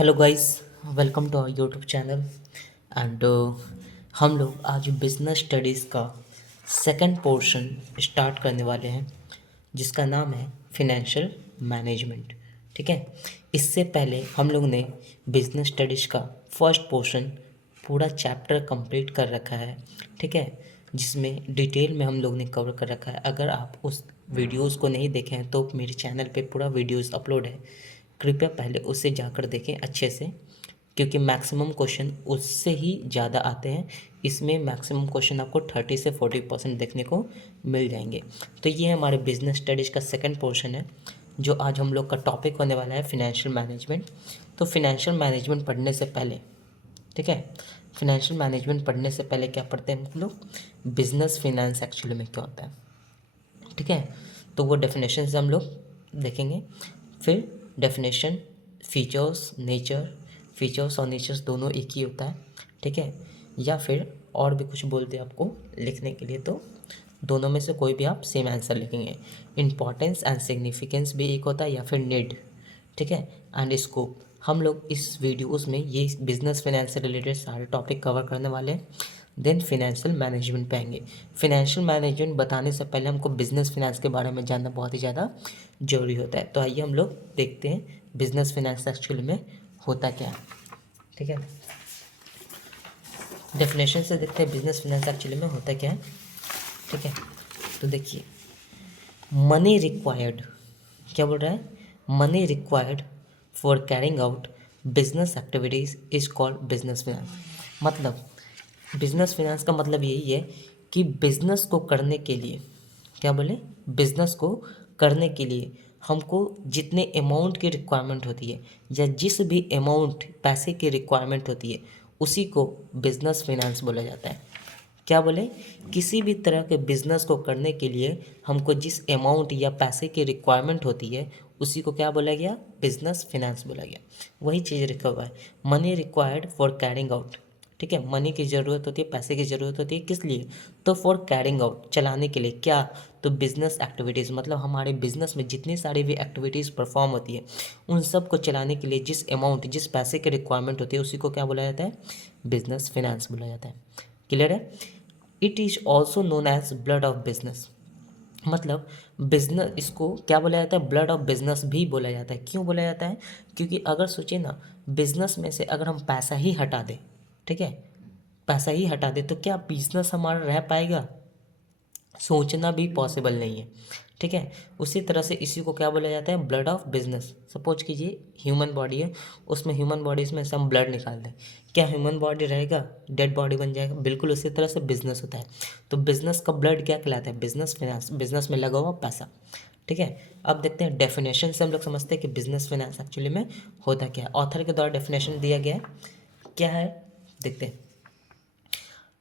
Hello guys, welcome to our YouTube channel and हम लोग आज बिजनेस स्टडीज़ का सेकंड पोर्शन स्टार्ट करने वाले हैं जिसका नाम है फिनेंशियल मैनेजमेंट। ठीक है, इससे पहले हम लोग ने बिजनेस स्टडीज़ का फर्स्ट पोर्शन पूरा चैप्टर कंप्लीट कर रखा है। ठीक है, जिसमें डिटेल में हम लोग ने कवर कर रखा है। अगर आप उस वीडियोस को नहीं देखे हैं तो मेरे चैनल पे पूरा वीडियोस अपलोड है, कृपया पहले उससे जाकर देखें अच्छे से, क्योंकि मैक्सिमम क्वेश्चन उससे ही ज़्यादा आते हैं। इसमें मैक्सिमम क्वेश्चन आपको 30 से 40% देखने को मिल जाएंगे। तो ये हमारे बिजनेस स्टडीज़ का सेकंड पोर्शन है जो आज हम लोग का टॉपिक होने वाला है फिनेंशियल मैनेजमेंट। तो फिनेंशियल मैनेजमेंट पढ़ने से पहले, ठीक है, फिनेंशियल मैनेजमेंट पढ़ने से पहले क्या पढ़ते हैं हम लोग, बिजनेस फिनेंस एक्चुअली में क्या होता है। ठीक है, तो वो डेफिनेशन से हम लोग देखेंगे। फिर डेफिनेशन, फीचर्स, नेचर, फीचर्स और नेचर्स दोनों एक ही होता है। ठीक है, या फिर और भी कुछ बोलते हैं आपको लिखने के लिए, तो दोनों में से कोई भी आप सेम आंसर लिखेंगे। इम्पॉर्टेंस एंड सिग्निफिकेंस भी एक होता है, या फिर नीड। ठीक है, एंड स्कोप। हम लोग इस वीडियोस में ये बिजनेस फाइनेंस से रिलेटेड सारे टॉपिक कवर करने वाले हैं। देन फिनेंशियल मैनेजमेंट पे आएंगे। फिनेंशियल मैनेजमेंट बताने से पहले हमको बिजनेस फिनेंस के बारे में जानना बहुत ही ज़्यादा ज़रूरी होता है। तो आइए हम लोग देखते हैं बिजनेस फिनेंस एक्चुअली में होता क्या है। ठीक है, डेफिनेशन से देखते हैं बिजनेस फिनेंस एक्चुअली में होता क्या है। ठीक है, तो देखिए, मनी रिक्वायर्ड, क्या बोल रहा है, money required for carrying out business activities is called business finance. मतलब बिजनेस फिनेंस का मतलब यही है कि बिजनेस को करने के लिए, क्या बोले, बिजनेस को करने के लिए हमको जितने अमाउंट की रिक्वायरमेंट होती है या जिस भी अमाउंट पैसे की रिक्वायरमेंट होती है उसी को बिजनेस फिनेंस बोला जाता है। क्या बोले, किसी भी तरह के बिजनेस को करने के लिए हमको जिस अमाउंट या पैसे की रिक्वायरमेंट होती है उसी को क्या बोला गया, बिजनेस फिनेंस बोला गया। वही चीज़ लिखा हुआ है, money required for carrying out. ठीक है, मनी की ज़रूरत होती है, पैसे की ज़रूरत होती है, किस लिए, तो फॉर कैरिंग आउट, चलाने के लिए, क्या, तो बिजनेस एक्टिविटीज़, मतलब हमारे बिजनेस में जितनी सारी भी एक्टिविटीज़ परफॉर्म होती है उन सब को चलाने के लिए जिस अमाउंट, जिस पैसे की रिक्वायरमेंट होती है उसी को क्या बोला जाता है, बिजनेस फिनेंस बोला जाता है। क्लियर है। It is also known as blood of business. मतलब बिजनेस, इसको क्या बोला जाता है, ब्लड ऑफ बिजनेस भी बोला जाता है। क्यों बोला जाता है, क्योंकि अगर सोचिए ना, बिजनेस में से अगर हम पैसा ही हटा दें, ठीक है, पैसा ही हटा दें तो क्या बिजनेस हमारा रह पाएगा, सोचना भी पॉसिबल नहीं है। ठीक है, उसी तरह से इसी को क्या बोला जाता है, ब्लड ऑफ बिजनेस। सपोज कीजिए ह्यूमन बॉडी है, उसमें ह्यूमन बॉडीज में से हम ब्लड निकाल दें, क्या ह्यूमन बॉडी रहेगा, डेड बॉडी बन जाएगा, बिल्कुल उसी तरह से बिजनेस होता है। तो बिजनेस का ब्लड क्या कहलाता है, बिजनेस फिनेंस, बिजनेस में लगा हुआ पैसा। ठीक है, अब देखते हैं डेफिनेशन से हम लोग समझते हैं कि बिजनेस फिनेंस एक्चुअली में होता क्या है। ऑथर के द्वारा डेफिनेशन दिया गया है, क्या है, देखते हैं।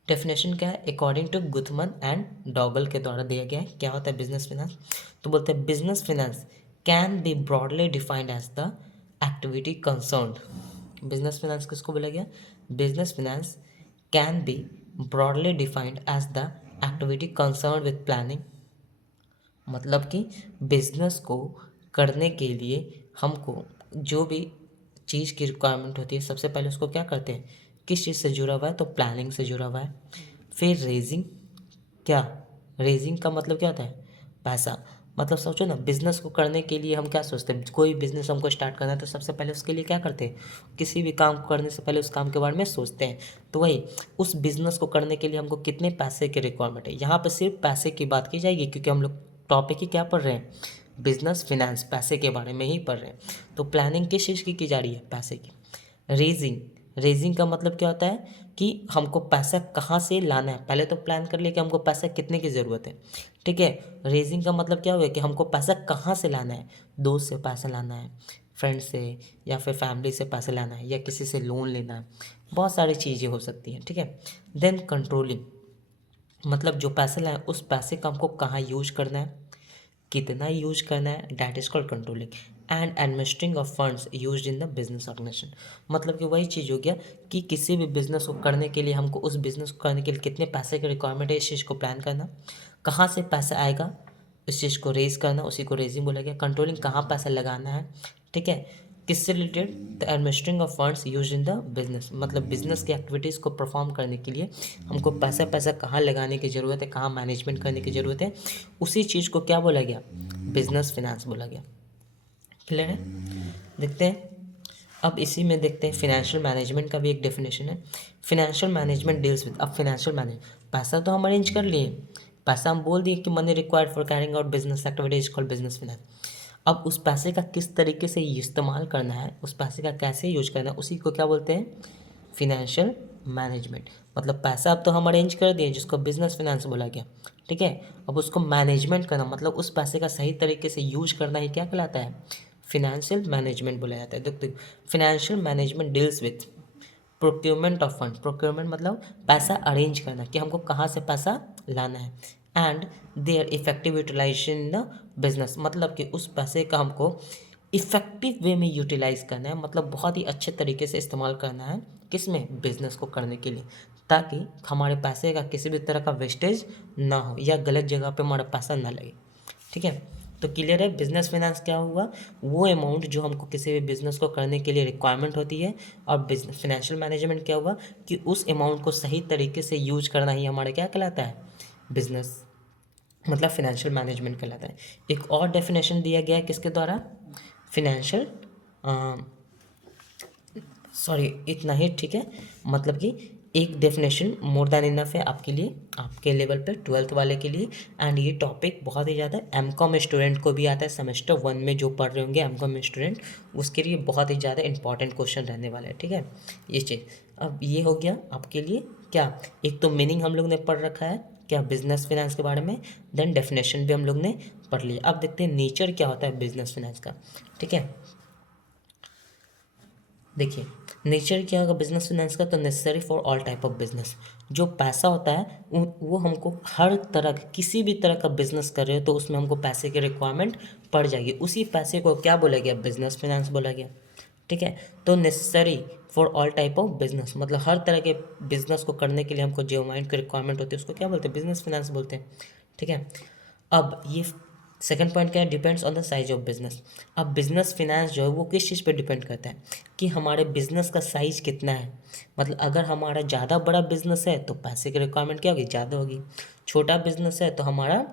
डेफिनेशन क्या है, अकॉर्डिंग टू गुथमन एंड डॉगल के द्वारा दिया गया है। क्या होता है बिजनेस फिनेंस, तो बोलते हैं business finance can be broadly defined as the activity concerned. Business finance किसको बोला गया, business finance can be broadly defined as the activity concerned with planning. मतलब कि बिजनेस को करने के लिए हमको जो भी चीज़ की रिक्वायरमेंट होती है सबसे पहले उसको क्या करते हैं, किस चीज़ से जुड़ा हुआ है, तो प्लानिंग से जुड़ा हुआ है। फिर रेजिंग, क्या, रेजिंग का मतलब क्या होता है, पैसा। मतलब सोचो ना, बिजनेस को करने के लिए हम क्या सोचते हैं, कोई बिजनेस हमको स्टार्ट करना है तो सबसे पहले उसके लिए क्या करते हैं, किसी भी काम को करने से पहले उस काम के बारे में सोचते हैं। तो वही, उस बिजनेस को करने के लिए हमको कितने पैसे की रिक्वायरमेंट है, यहाँ पर सिर्फ पैसे की बात की जाएगी क्योंकि हम लोग टॉपिक ही क्या पढ़ रहे हैं, बिजनेस फिनेंस, पैसे के बारे में ही पढ़ रहे हैं। तो प्लानिंग किस चीज़ की जा रही है, पैसे की। रेजिंग, रेजिंग का मतलब क्या होता है कि हमको पैसा कहाँ से लाना है, पहले तो प्लान कर लिया कि हमको पैसा कितने की ज़रूरत है। ठीक है, रेजिंग का मतलब क्या हुआ कि हमको पैसा कहाँ से लाना है, दोस्त से पैसा लाना है, फ्रेंड से, या फिर फैमिली से पैसा लाना है, या किसी से लोन लेना है, बहुत सारी चीज़ें हो सकती हैं। ठीक है, देन कंट्रोलिंग, मतलब जो पैसे लाए उस पैसे का हमको कहाँ यूज करना है, कितना यूज करना है, that is called controlling. And administering of funds used in the business organisation. मतलब कि वही चीज़ हो गया कि किसी भी बिजनेस को करने के लिए हमको उस बिजनेस को करने के लिए कितने पैसे की रिक्वायरमेंट है, इस चीज़ को प्लान करना, कहाँ से पैसा आएगा इस चीज़ को रेज करना, उसी को रेजिंग बोला गया। कंट्रोलिंग, कहाँ पैसा लगाना है, ठीक है, किससे related? The administering of funds use in the business, मतलब बिजनेस की एक्टिविटीज़ को परफॉर्म करने के लिए हमको पैसा पैसा कहाँ लगाने की ज़रूरत है, कहाँ मैनेजमेंट करने की ज़रूरत है, उसी चीज़ को क्या बोला गया? बिजनेस फिनेंस बोला गया। क्लियर है? देखते हैं अब इसी में देखते हैं फिनेंशियल मैनेजमेंट का भी एक डेफिनेशन है। फिनेंशियल मैनेजमेंट डील्स विद, अब फिनेंशियल मैनेज, पैसा तो हम अरेंज कर लिए, पैसा हम बोल दिए कि money required for carrying out business activities called business finance. अब उस पैसे का किस तरीके से इस्तेमाल करना है, उस पैसे का कैसे यूज करना है, उसी को क्या बोलते हैं? Financial management. मतलब पैसा अब तो हम अरेंज कर दिए जिसको बिजनेस फिनेंस बोला गया, ठीक है। अब उसको मैनेजमेंट करना, मतलब उस पैसे का सही तरीके से यूज करना ही क्या कहलाता है? फिनेंशियल मैनेजमेंट बोला जाता है। देखो financial management deals with procurement of fund, procurement मतलब पैसा अरेंज करना कि हमको कहाँ से पैसा लाना है, and their effective utilisation in the business, मतलब कि उस पैसे का हमको इफेक्टिव वे में यूटिलाइज करना है, मतलब बहुत ही अच्छे तरीके से इस्तेमाल करना है, किसमें? बिजनेस को करने के लिए, ताकि हमारे पैसे का किसी भी तरह का वेस्टेज ना हो या गलत जगह पे हमारा पैसा ना लगे, ठीक है। तो क्लियर है बिजनेस फिनेंस क्या हुआ? वो अमाउंट जो हमको किसी भी बिजनेस को करने के लिए रिक्वायरमेंट होती है, और बिजनेस फिनेंशियल मैनेजमेंट क्या हुआ कि उस अमाउंट को सही तरीके से यूज करना ही हमारा क्या कहलाता है? बिजनेस, मतलब फिनेंशियल मैनेजमेंट कहलाता है। एक और डेफिनेशन दिया गया है किसके द्वारा? फिनेंशियल, सॉरी इतना ही, ठीक है। मतलब कि एक डेफिनेशन मोर देन इनफ है आपके लिए, आपके लेवल पे 12th वाले के लिए। एंड ये टॉपिक बहुत ही ज़्यादा एमकॉम स्टूडेंट को भी आता है, सेमेस्टर 1 में जो पढ़ रहे होंगे एमकॉम स्टूडेंट, उसके लिए बहुत ही ज़्यादा इंपॉर्टेंट क्वेश्चन रहने वाला है, ठीक है। ये चीज़ अब ये हो गया आपके लिए क्या, एक तो मीनिंग हम लोग ने पढ़ रखा है क्या बिजनेस फिनेंस के बारे में, देन डेफिनेशन भी हम लोग ने पढ़ लिया। अब देखते हैं नेचर क्या होता है बिजनेस फिनेंस का, ठीक है। देखिए नेचर क्या होगा बिजनेस फिनेंस का, तो necessary for all type of business, जो पैसा होता है वो हमको हर तरह किसी भी तरह का बिजनेस कर रहे हो तो उसमें हमको पैसे की रिक्वायरमेंट पड़ जाएगी, उसी पैसे को क्या बोला गया? बिजनेस फिनेंस बोला गया, ठीक है। तो necessary for all type of business, मतलब हर तरह के बिजनेस को करने के लिए हमको जो अमाउंट की रिक्वायरमेंट होती है उसको क्या बोलते हैं? बिजनेस फिनेंस बोलते हैं, ठीक है। अब ये सेकंड पॉइंट क्या है? Depends on the size of business. अब बिजनेस फिनेंस जो है वो किस चीज़ पे डिपेंड करता है कि हमारे बिजनेस का साइज कितना है, मतलब अगर हमारा ज़्यादा बड़ा बिजनेस है तो पैसे की रिक्वायरमेंट क्या होगी? ज़्यादा होगी। छोटा बिजनेस है तो हमारा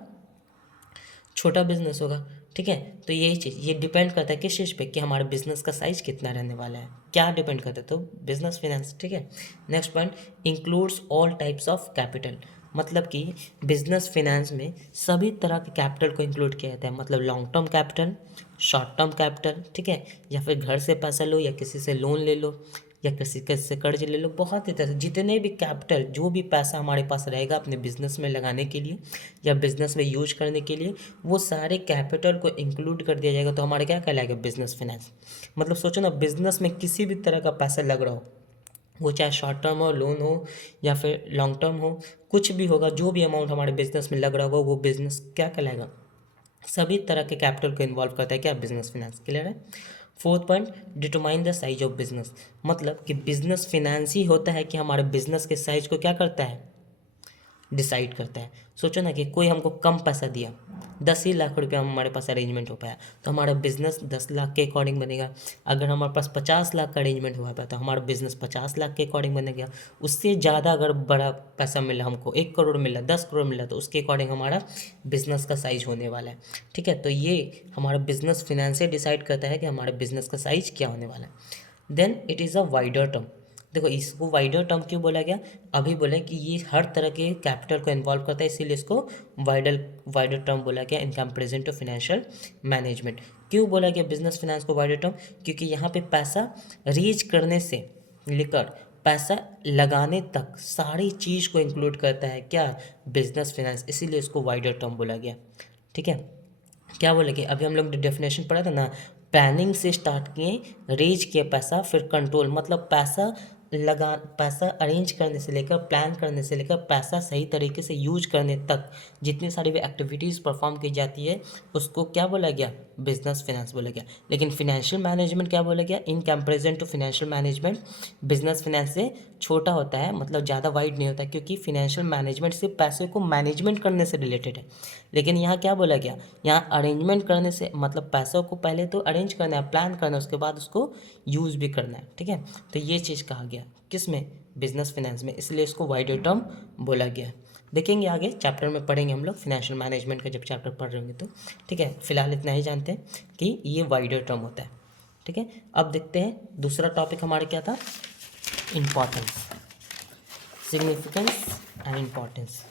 छोटा बिजनेस होगा, ठीक है। तो यही चीज़ ये डिपेंड करता है किस चीज़ पे कि हमारे बिजनेस का साइज कितना रहने वाला है, क्या डिपेंड करता है? तो बिजनेस फिनेंस, ठीक है। Next point includes all types of capital, मतलब कि बिजनेस फिनेंस में सभी तरह के कैपिटल को इंक्लूड किया जाता है, मतलब long term capital, short term capital, ठीक है, या फिर घर से पैसा लो या किसी से लोन ले लो या किसी के से कर्ज ले लो, बहुत ही तरह से जितने भी कैपिटल, जो भी पैसा हमारे पास रहेगा अपने बिजनेस में लगाने के लिए या बिजनेस में यूज करने के लिए, वो सारे कैपिटल को इंक्लूड कर दिया जाएगा, तो हमारे क्या कहलाएगा? Business finance. मतलब सोचो ना बिजनेस में किसी भी तरह का पैसा लग रहा हो, वो चाहे शॉर्ट टर्म हो, लोन हो या फिर लॉन्ग टर्म हो, कुछ भी होगा, जो भी अमाउंट हमारे बिजनेस में लग रहा होगा वो बिजनेस क्या कहलाएगा? सभी तरह के कैपिटल को इन्वॉल्व करता है क्या? Business finance. क्लियर है? Fourth point determine the size of business, मतलब कि बिजनेस फिनेंस ही होता है कि हमारे बिजनेस के साइज को क्या करता है? डिसाइड करता है। सोचो ना कि कोई हमको कम पैसा दिया, 10 ही लाख रुपया हमारे पास अरेंजमेंट हो पाया, तो हमारा बिजनेस 10 लाख के अकॉर्डिंग बनेगा। अगर हमारे पास 50 लाख का अरेंजमेंट हुआ पाया तो हमारा बिजनेस 50 लाख के अकॉर्डिंग बनेगा। उससे ज़्यादा अगर बड़ा पैसा मिला हमको, 1 करोड़ मिला, 10 करोड़ मिला, तो उसके अकॉर्डिंग हमारा बिजनेस का साइज होने वाला है, ठीक है। तो ये हमारा बिजनेस फिनेंस से डिसाइड करता है कि हमारे बिजनेस का साइज क्या होने वाला है। Then it is a wider term, देखो इसको वाइडर टर्म क्यों बोला गया? अभी बोले कि ये हर तरह के कैपिटल को इन्वॉल्व करता है, इसीलिए इसको वाइडर वाइडर टर्म बोला गया in comparison to financial management. क्यों बोला गया बिजनेस फिनेंस को वाइडर टर्म? क्योंकि यहाँ पे पैसा रीच करने से लेकर पैसा लगाने तक सारी चीज़ को इंक्लूड करता है क्या? बिजनेस फिनेंस, इसीलिए इसको वाइडर टर्म बोला गया, ठीक है। क्या बोले कि अभी हम लोग डेफिनेशन पढ़ा था ना, प्लानिंग से स्टार्ट किए, रेज किए पैसा, फिर कंट्रोल, मतलब पैसा पैसा अरेंज करने से लेकर, प्लान करने से लेकर, पैसा सही तरीके से यूज करने तक जितनी सारी भी एक्टिविटीज़ परफॉर्म की जाती है उसको क्या बोला गया, बिजनेस फिनेंस बोला गया। लेकिन फिनेंशियल मैनेजमेंट क्या बोला गया, in comparison to financial management business finance से छोटा होता है, मतलब ज़्यादा वाइड नहीं होता, क्योंकि फिनेंशियल मैनेजमेंट सिर्फ पैसे को मैनेजमेंट करने से रिलेटेड है। लेकिन यहाँ क्या बोला गया, यहाँ अरेंजमेंट करने से मतलब पैसों को पहले तो अरेंज करना है, प्लान करना है, उसके बाद उसको यूज़ भी करना है। ठीक है, तो ये चीज़ कहा गया किस में, बिजनेस फिनेंस में, इसलिए इसको वाइडर टर्म बोला गया। देखेंगे आगे चैप्टर में पढ़ेंगे हम लोग फिनेंशियल मैनेजमेंट का जब चैप्टर पढ़ रहे होंगे तो। ठीक है, फिलहाल इतना ही जानते हैं कि ये वाइडर टर्म होता है। ठीक है, अब देखते हैं दूसरा टॉपिक हमारा क्या था, इम्पॉर्टेंस, सिग्निफिकेंस एंड इम्पॉर्टेंस।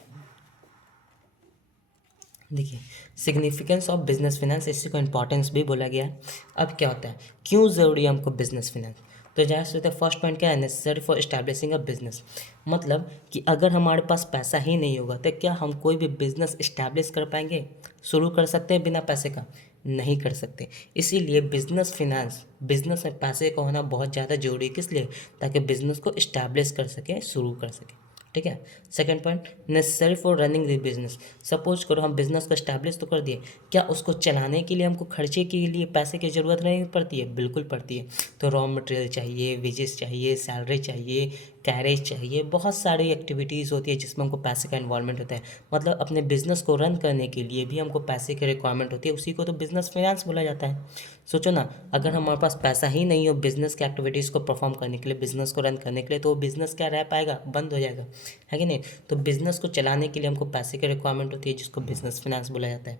देखिए, सिग्निफिकेंस ऑफ बिजनेस फिनेंस, इसी को इम्पॉर्टेंस भी बोला गया है। अब क्या होता है, क्यों ज़रूरी है हमको बिजनेस फिनेंस, तो जहाँ से होता है फर्स्ट पॉइंट क्या है, necessary for establishing a business. मतलब कि अगर हमारे पास पैसा ही नहीं होगा तो क्या हम कोई भी बिजनेस इस्टेब्लिश कर पाएंगे, शुरू कर सकते हैं बिना पैसे का, नहीं कर सकते। इसीलिए बिजनेस फिनेंस, बिजनेस में पैसे का होना बहुत ज़्यादा जरूरी है, किस लिए, ताकि बिजनेस को इस्टेब्लिश कर सके, शुरू कर सके। ठीक है, second point, necessary for running the business. Suppose करो हम बिजनेस को इस्टेब्लिश तो कर दिए, क्या उसको चलाने के लिए हमको खर्चे के लिए पैसे की ज़रूरत नहीं पड़ती है, बिल्कुल पड़ती है। तो रॉ मटेरियल चाहिए, वेजेस चाहिए, सैलरी चाहिए, कैरेज चाहिए, बहुत सारी एक्टिविटीज़ होती है जिसमें हमको पैसे का इन्वॉल्वमेंट होता है। मतलब अपने बिजनेस को रन करने के लिए भी हमको पैसे की रिक्वायरमेंट होती है, उसी को तो बिजनेस फाइनेंस बोला जाता है। सोचो ना, अगर हमारे पास पैसा ही नहीं हो बिजनेस की एक्टिविटीज़ को परफॉर्म करने के लिए, बिजनेस को रन करने के लिए, तो वो बिजनेस क्या रह पाएगा, बंद हो जाएगा, है कि नहीं। तो बिजनेस को चलाने के लिए हमको पैसे की रिक्वायरमेंट होती है जिसको बिजनेस फाइनेंस बोला जाता है,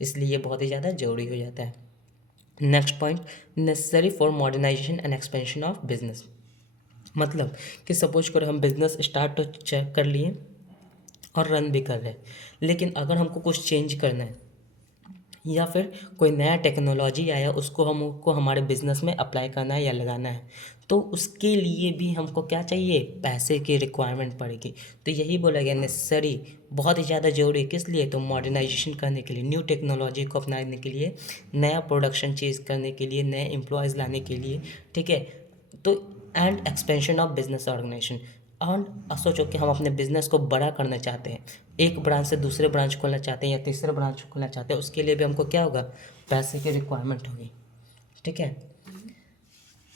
इसलिए ये बहुत ही ज़्यादा जरूरी हो जाता है। Next point, necessary for modernisation and expansion of business. मतलब कि सपोज करो हम बिजनेस स्टार्ट तो चेक कर लिए और रन भी कर रहे हैं, लेकिन अगर हमको कुछ चेंज करना है या फिर कोई नया टेक्नोलॉजी आया उसको हमको हमारे बिजनेस में अप्लाई करना है या लगाना है, तो उसके लिए भी हमको क्या चाहिए, पैसे की रिक्वायरमेंट पड़ेगी। तो यही बोला गया नेसेसरी, बहुत ही ज़्यादा जरूरी, किस लिए, तो मॉडर्नाइजेशन करने के लिए, न्यू टेक्नोलॉजी को अपनाने के लिए, नया प्रोडक्शन चेंज करने के लिए, नए एम्प्लॉयज़ लाने के लिए। ठीक है, तो and expansion of business organisation. और सोचो कि हम अपने बिजनेस को बड़ा करना चाहते हैं, एक ब्रांच से दूसरे ब्रांच खोलना चाहते हैं या तीसरे ब्रांच खोलना चाहते हैं, उसके लिए भी हमको क्या होगा, पैसे की रिक्वायरमेंट होगी। ठीक है,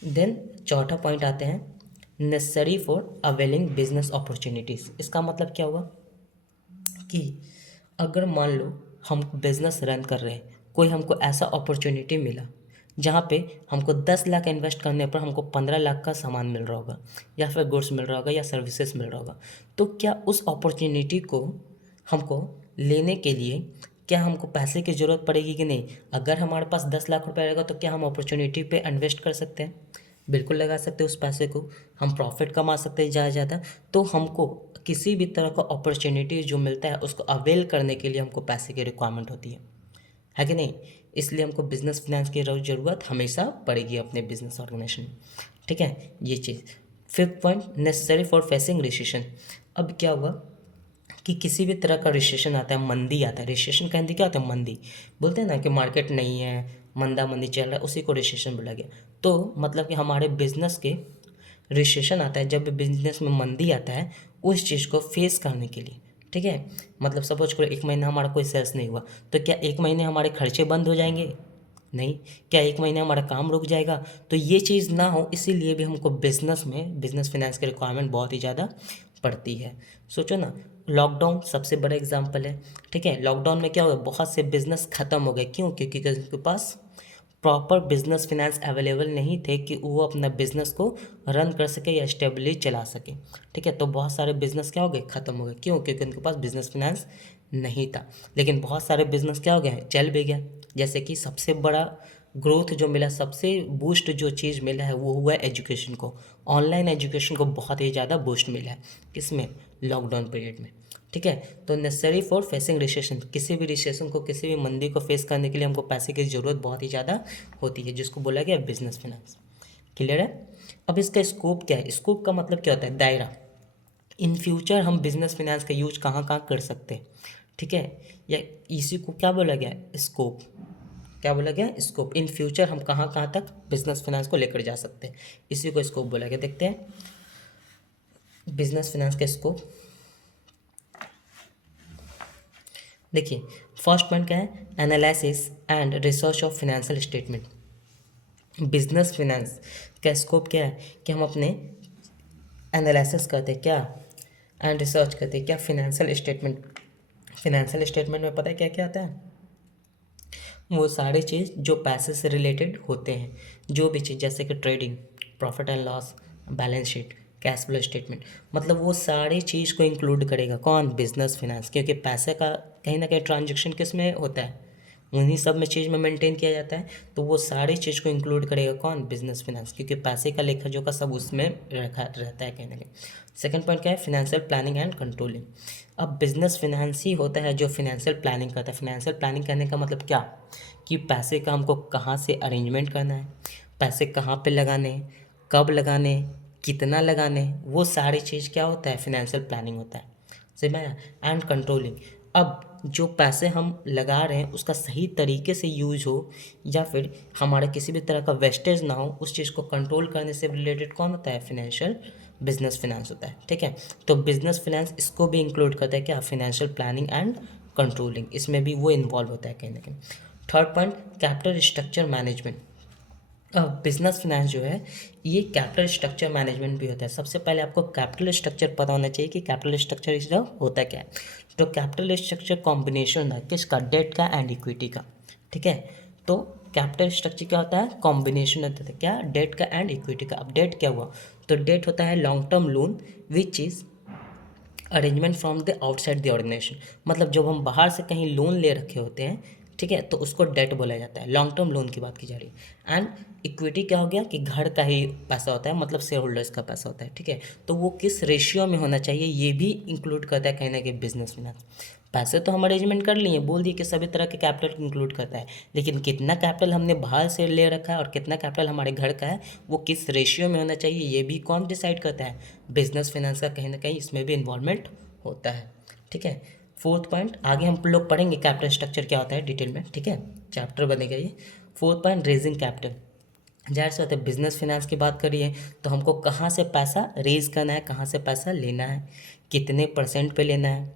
देन चौथा पॉइंट आते हैं, necessary for availing business opportunities. इसका मतलब क्या हुआ कि अगर मान लो हम बिज़नेस रन कर रहे हैं, कोई हमको ऐसा अपॉर्चुनिटी मिला जहाँ पे हमको 10 लाख इन्वेस्ट करने पर हमको 15 लाख का सामान मिल रहा होगा, या फिर गुड्स मिल रहा होगा, या सर्विसेज मिल रहा होगा, तो क्या उस अपॉर्चुनिटी को हमको लेने के लिए क्या हमको पैसे की ज़रूरत पड़ेगी कि नहीं। अगर हमारे पास 10 लाख रुपए रहेगा तो क्या हम अपॉर्चुनिटी पे इन्वेस्ट कर सकते हैं, बिल्कुल लगा सकते हैं, उस पैसे को हम प्रॉफिट कमा सकते हैं ज़्यादा से ज़्यादा। तो हमको किसी भी तरह का अपॉर्चुनिटी जो मिलता है उसको अवेल करने के लिए हमको पैसे की रिक्वायरमेंट होती है कि नहीं। इसलिए हमको बिजनेस फिनेंस की ज़रूरत हमेशा पड़ेगी अपने बिजनेस ऑर्गेनाइजेशन में। ठीक है, ये चीज़। Fifth point, necessary for facing recession. अब क्या हुआ कि किसी भी तरह का रिसेशन आता है, मंदी आता है, रिसेशन का हिंदी क्या होता है, मंदी। बोलते हैं ना कि मार्केट नहीं है, मंदा मंदी चल रहा है, उसी को रिसेशन बोला गया। तो मतलब कि हमारे बिजनेस के रिसेशन आता है, जब बिजनेस में मंदी आता है उस चीज़ को फेस करने के लिए। ठीक है, मतलब सपोज करो 1 महीना हमारा कोई सेल्स नहीं हुआ, तो क्या 1 महीने हमारे खर्चे बंद हो जाएंगे, नहीं। क्या 1 महीने हमारा काम रुक जाएगा, तो ये चीज़ ना हो, इसीलिए भी हमको बिजनेस में बिजनेस फाइनेंस की रिक्वायरमेंट बहुत ही ज़्यादा पड़ती है। सोचो ना, लॉकडाउन सबसे बड़ा एग्जाम्पल है। ठीक है, लॉकडाउन में क्या हुआ, बहुत से बिजनेस ख़त्म हो गए, क्यों, क्योंकि उनके पास प्रॉपर बिजनेस फिनेंस अवेलेबल नहीं थे कि वो अपना बिजनेस को रन कर सके या स्टेबली चला सके। ठीक है, तो बहुत सारे बिजनेस क्या हो गए, ख़त्म हो गए, क्यों, क्योंकि उनके पास बिजनेस फिनेंस नहीं था। लेकिन बहुत सारे बिजनेस क्या हो गए, चल भी गया। जैसे कि सबसे बड़ा ग्रोथ जो मिला, सबसे बूस्ट जो चीज़ मिला है वो हुआ है एजुकेशन को। ऑनलाइन एजुकेशन को बहुत ही ज़्यादा बूस्ट मिला है, किसमें, लॉकडाउन पीरियड में। ठीक है, तो नेसेसरी फॉर फेसिंग रिसेशन, किसी भी रिसेशन को, किसी भी मंदी को फेस करने के लिए हमको पैसे की ज़रूरत बहुत ही ज़्यादा होती है, जिसको बोला गया बिजनेस फाइनेंस। क्लियर है। अब इसका स्कोप क्या है, स्कोप का मतलब क्या होता है, दायरा। इन फ्यूचर हम बिजनेस फाइनेंस का यूज कहाँ कहाँ कर सकते हैं। ठीक है, या इसी को क्या बोला गया, स्कोप। क्या बोला गया, स्कोप। इन फ्यूचर हम कहाँ कहाँ तक बिजनेस फाइनेंस को लेकर जा सकते हैं, इसी को स्कोप बोला गया। देखते हैं, बिजनेस फिनेंस का स्कोप देखिए, फर्स्ट पॉइंट क्या है, analysis and research of financial statement. Business finance का स्कोप क्या है कि हम अपने एनालिसिस करते हैं क्या एंड रिसर्च करते हैं क्या फाइनेंशियल स्टेटमेंट। फाइनेंशियल स्टेटमेंट में पता है क्या क्या आता है, वो सारी चीज़ जो पैसे से रिलेटेड होते हैं, जो भी चीज़ जैसे कि trading, profit and loss, balance sheet, cash flow statement, मतलब वो सारी चीज़ को इंक्लूड करेगा कौन, बिजनेस फिनेंस। क्योंकि पैसे का कहीं ना कहीं ट्रांजेक्शन किस में होता है, उन्हीं सब में चीज़ में मेंटेन किया जाता है, तो वो सारी चीज़ को इंक्लूड करेगा कौन, बिजनेस फिनेंस। क्योंकि पैसे का लेखा जोखा सब उसमें रखा रहता है कहीं ना कहीं। सेकंड पॉइंट क्या है, फिनेंशियल प्लानिंग एंड कंट्रोलिंग। अब बिजनेस फिनेंस ही होता है जो फिनेंशियल प्लानिंग करता है। फिनेंशियल प्लानिंग करने का मतलब क्या, कि पैसे का हमको कहाँ से अरेंजमेंट करना है, पैसे कहाँ पे लगाने हैं, कब लगाने हैं, कितना लगाने हैं, वो सारी चीज़ क्या होता है, फिनेंशियल प्लानिंग होता है। समझ में आया। एंड कंट्रोलिंग, अब जो पैसे हम लगा रहे हैं उसका सही तरीके से यूज हो या फिर हमारा किसी भी तरह का वेस्टेज ना हो, उस चीज़ को कंट्रोल करने से रिलेटेड कौन होता है, फिनेंशियल बिजनेस फिनेंस होता है। ठीक है, तो बिजनेस फिनेंस इसको भी इंक्लूड करता है क्या, फाइनेंशियल प्लानिंग एंड कंट्रोलिंग, इसमें भी वो इन्वॉल्व होता है कहीं ना कहीं। Third point, capital structure management. अब बिजनेस फिनेंस जो है ये कैपिटल स्ट्रक्चर मैनेजमेंट भी होता है। सबसे पहले आपको कैपिटल स्ट्रक्चर पता होना चाहिए कि कैपिटल स्ट्रक्चर इसका होता क्या है। तो कैपिटल स्ट्रक्चर कॉम्बिनेशन है किसका, डेट का एंड इक्विटी का। ठीक है, तो कैपिटल स्ट्रक्चर क्या होता है, कॉम्बिनेशन होता है क्या, डेट का एंड इक्विटी का। अब डेट क्या हुआ, तो डेट होता है long term loan which is arrangement from the outside the organisation. मतलब जब हम बाहर से कहीं लोन ले रखे होते हैं, ठीक है, तो उसको डेट बोला जाता है, लॉन्ग टर्म लोन की बात की जा रही है। एंड इक्विटी क्या हो गया कि घर का ही पैसा होता है, मतलब शेयर होल्डर्स का पैसा होता है। ठीक है, तो वो किस रेशियो में होना चाहिए ये भी इंक्लूड करता है कहीं ना कहीं बिजनेस फिनेंस। पैसे तो हम अरेंजमेंट कर लिए, बोल दिए कि सभी तरह के कैपिटल इंक्लूड करता है, लेकिन कितना कैपिटल हमने बाहर से ले रखा है और कितना कैपिटल हमारे घर का है, वो किस रेशियो में होना चाहिए ये भी कौन डिसाइड करता है, बिजनेस फिनेंस का कहीं ना कहीं इसमें भी इन्वॉल्वमेंट होता है। ठीक है, फोर्थ पॉइंट आगे हम लोग पढ़ेंगे कैपिटल स्ट्रक्चर क्या होता है डिटेल में। ठीक है, चैप्टर बनेगा ये। Fourth point, raising capital. जाहिर सी बात है, बिजनेस फिनेंस की बात करिए तो हमको कहाँ से पैसा रेज करना है, कहाँ से पैसा लेना है, कितने परसेंट पे लेना है,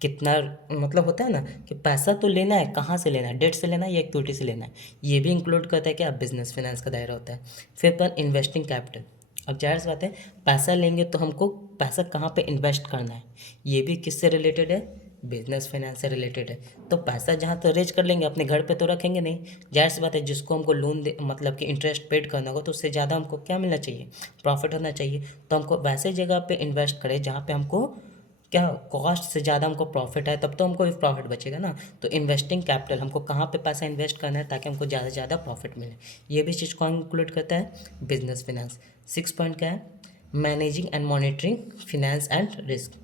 कितना, मतलब होता है ना कि पैसा तो लेना है, कहाँ से लेना है, डेट से लेना है या इक्विटी से लेना है, ये भी इंक्लूड करता है क्या, बिजनेस फिनेंस का दायरा होता है। Fifth one, investing capital. अब जाहिर सी बात है, पैसा लेंगे तो हमको पैसा कहाँ पे इन्वेस्ट करना है, ये भी किससे रिलेटेड है, बिजनेस फाइनेंस से रिलेटेड है। तो पैसा जहाँ तो रेज कर लेंगे, अपने घर पे तो रखेंगे नहीं। जाहिर सी बात है, जिसको हमको लोन दे मतलब कि इंटरेस्ट पेड करना होगा तो उससे ज़्यादा हमको क्या मिलना चाहिए, प्रॉफिट होना चाहिए। तो हमको वैसे जगह पे इन्वेस्ट करें जहाँ पे हमको क्या, कॉस्ट से ज़्यादा हमको प्रॉफिट है, तब तो हमको भी प्रॉफिट बचेगा ना। तो इन्वेस्टिंग कैपिटल, हमको कहाँ पे पैसा इन्वेस्ट करना है ताकि हमको ज़्यादा से ज़्यादा प्रॉफिट मिले, ये भी चीज़ कौन इंक्लूड करता है, बिजनेस फिनेंस। सिक्स पॉइंट क्या है, managing and monitoring finance and risk.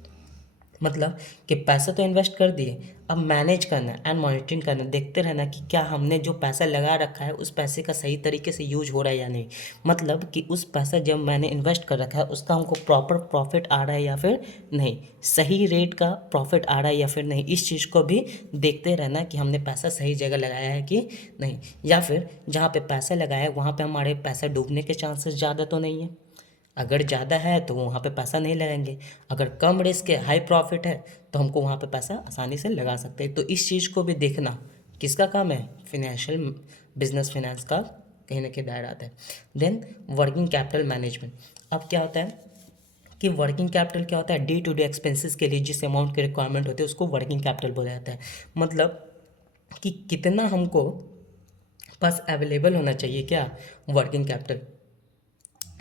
मतलब कि पैसा तो इन्वेस्ट कर दिए, अब मैनेज करना एंड मॉनिटरिंग करना, देखते रहना कि क्या हमने जो पैसा लगा रखा है उस पैसे का सही तरीके से यूज हो रहा है या नहीं। मतलब कि उस पैसा जब मैंने इन्वेस्ट कर रखा है उसका हमको प्रॉपर प्रॉफिट आ रहा है या फिर नहीं, सही रेट का प्रॉफिट आ रहा है या फिर नहीं, इस चीज़ को भी देखते रहना कि हमने पैसा सही जगह लगाया है कि नहीं, या फिर जहाँ पे पैसा लगाया है वहाँ पे हमारे पैसा डूबने के चांसेस ज़्यादा तो नहीं है। अगर ज़्यादा है तो वहाँ पे पैसा नहीं लगाएंगे, अगर कम रिस्क है हाई प्रॉफिट है तो हमको वहाँ पे पैसा आसानी से लगा सकते हैं। तो इस चीज़ को भी देखना किसका काम है, फिनेंशियल बिजनेस फिनेंस का कहीं ना कहीं दायरा आता है। Then working capital management. अब क्या होता है कि वर्किंग कैपिटल क्या होता है, डे टू डे एक्सपेंसेस के लिए जिस अमाउंट की रिक्वायरमेंट होती है उसको वर्किंग कैपिटल बोला जाता है। मतलब कि कितना हमको पास अवेलेबल होना चाहिए क्या, वर्किंग कैपिटल,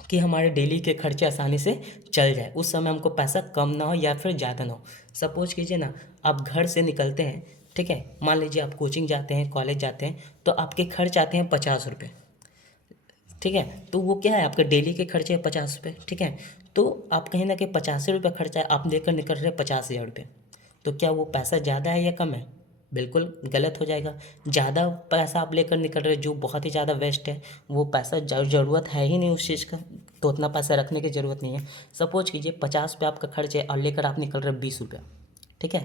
कि हमारे डेली के खर्चे आसानी से चल जाए, उस समय हमको पैसा कम ना हो या फिर ज़्यादा ना हो। सपोज कीजिए ना, आप घर से निकलते हैं, ठीक है, मान लीजिए आप कोचिंग जाते हैं, कॉलेज जाते हैं, तो आपके खर्च आते हैं 50 रुपये। ठीक है, तो वो क्या है, आपके डेली के खर्चे हैं 50 रुपये। ठीक है, तो आप कहीं ना कहीं 85 रुपये खर्चा है, आप लेकर निकल रहे हैं 50,000 रुपये। तो क्या वो पैसा ज़्यादा है या कम है, बिल्कुल गलत हो जाएगा। ज़्यादा पैसा आप लेकर निकल रहे हैं जो बहुत ही ज़्यादा वेस्ट है, वो पैसा ज़रूरत है ही नहीं उस चीज़ का, तो उतना पैसा रखने की ज़रूरत नहीं है। सपोज कीजिए 50 रुपये आपका खर्च है और लेकर आप निकल रहे हैं 20 रुपया। ठीक है,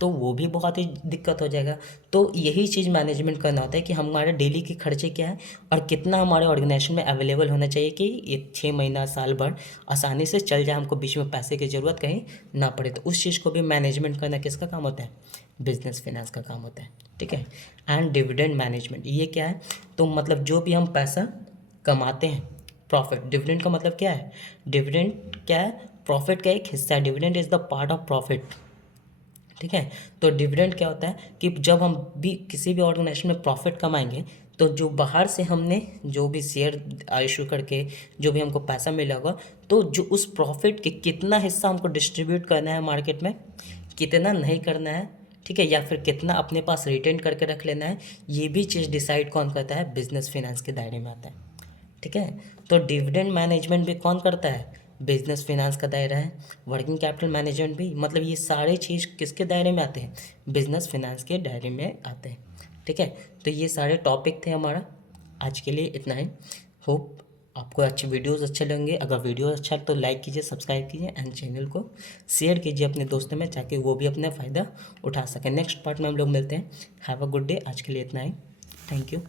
तो वो भी बहुत ही दिक्कत हो जाएगा। तो यही चीज़ मैनेजमेंट करना होता है कि हमारे डेली के खर्चे क्या है और कितना हमारे ऑर्गेनाइजेशन में अवेलेबल होना चाहिए कि ये 6 महीना साल भर आसानी से चल जाए, हमको बीच में पैसे की ज़रूरत कहीं ना पड़े। तो उस चीज़ को भी मैनेजमेंट करना किसका काम होता है? बिजनेस फिनेंस का काम होता है, ठीक है। एंड डिविडेंड मैनेजमेंट, ये क्या है? तो मतलब जो भी हम पैसा कमाते हैं, प्रॉफिट, डिविडेंड का मतलब क्या है? डिविडेंड क्या है? प्रॉफिट का एक हिस्सा है। Dividend is the part of profit, ठीक है। तो डिविडेंड क्या होता है कि जब हम भी किसी भी ऑर्गेनाइजेशन में प्रॉफिट कमाएंगे तो जो बाहर से हमने जो भी शेयर इशू करके जो भी हमको पैसा मिला होगा, तो जो उस प्रॉफिट के कितना हिस्सा हमको डिस्ट्रीब्यूट करना है मार्केट में, कितना नहीं करना है, ठीक है, या फिर कितना अपने पास रिटेन करके रख लेना है, ये भी चीज़ डिसाइड कौन करता है? बिजनेस फिनेंस के दायरे में आता है, ठीक है। तो डिविडेंड मैनेजमेंट भी कौन करता है? बिजनेस फिनेंस का दायरा है। वर्किंग कैपिटल मैनेजमेंट भी, मतलब ये सारे चीज़ किसके दायरे में आते हैं? बिजनेस फिनेंस के दायरे में आते हैं, ठीक है। तो ये सारे टॉपिक थे हमारा, आज के लिए इतना ही। होप आपको अच्छे वीडियोस अच्छे लगेंगे। अगर वीडियो अच्छा तो लाइक कीजिए, सब्सक्राइब कीजिए एंड चैनल को शेयर कीजिए अपने दोस्तों में, ताकि वो भी अपना फ़ायदा उठा सकें। नेक्स्ट पार्ट में हम लोग मिलते हैं। Have a good day. आज के लिए इतना ही। Thank you.